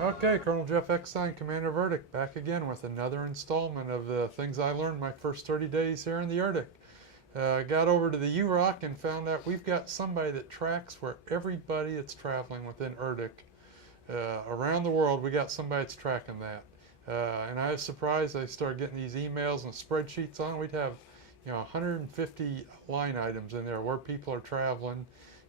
Okay, Colonel Jeff Eckstein, Commander Verdict, back again with another installment of the things I learned my first 30 days here in the Arctic. Got over to the UROC and found out we've got somebody that tracks where everybody that's traveling within Arctic around the world. We got somebody that's tracking that. And I was surprised. I started getting these emails and spreadsheets on. We'd have 150 line items in there where people are traveling,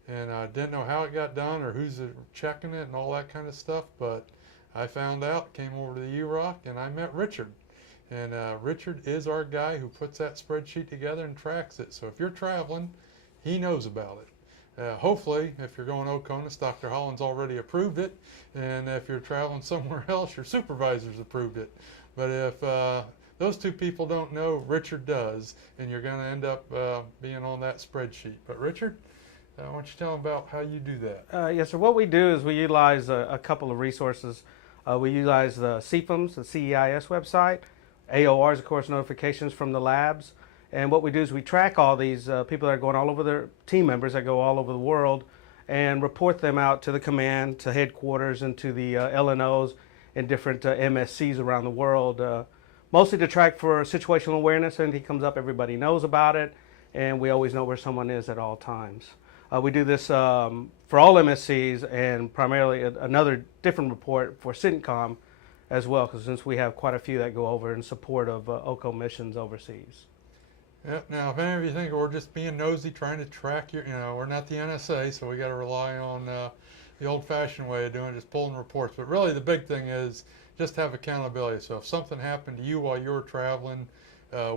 and I didn't know how it got done or who's checking it and all that kind of stuff. But I found out, came over to the UROC, and I met Richard. And Richard is our guy who puts that spreadsheet together and tracks it. So if you're traveling, he knows about it. Hopefully, if you're going to Oconus, Dr. Holland's already approved it. And if you're traveling somewhere else, your supervisor's approved it. But if those two people don't know, Richard does. And you're going to end up being on that spreadsheet. But Richard, why don't you tell them about how you do that? Yes, so what we do is we utilize a couple of resources. We utilize the CFMS, the CEIS website, AORs, of course, notifications from the labs. And what we do is we track all these people that are going all over, their team members that go all over the world, and report them out to the command, to headquarters, and to the LNOs and different MSCs around the world. Mostly to track for situational awareness. Anything comes up, everybody knows about it, and we always know where someone is at all times. We do this for all MSCs, and primarily another different report for CENTCOM as well, because since we have quite a few that go over in support of OCO missions overseas. Yep. Now, if any of you think we're just being nosy trying to track your, we're not the NSA, so we got to rely on the old-fashioned way of doing it, just pulling reports. But really, the big thing is just have accountability. So if something happened to you while you were traveling,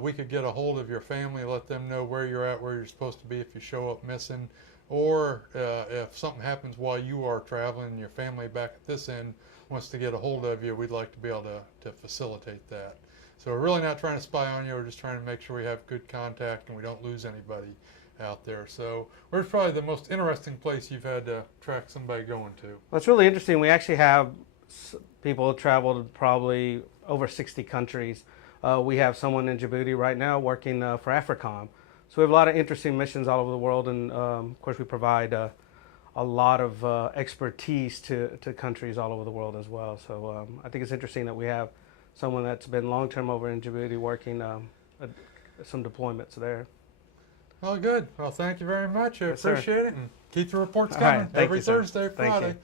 we could get a hold of your family, let them know where you're at, where you're supposed to be if you show up missing. Or if something happens while you are traveling and your family back at this end wants to get a hold of you, we'd like to be able to facilitate that. So we're really not trying to spy on you. We're just trying to make sure we have good contact and we don't lose anybody out there. So where's probably the most interesting place you've had to track somebody going to? Well, it's really interesting. We actually have people traveled probably over 60 countries. We have someone in Djibouti right now working for AFRICOM. So we have a lot of interesting missions all over the world, and of course we provide a lot of expertise to countries all over the world as well. So I think it's interesting that we have someone that's been long-term over in Djibouti working some deployments there. Well, good. Well, thank you very much. I Yes, sir. appreciate it, and keep the reports All right. coming Thank every you, sir. Thursday, Thank Friday. you.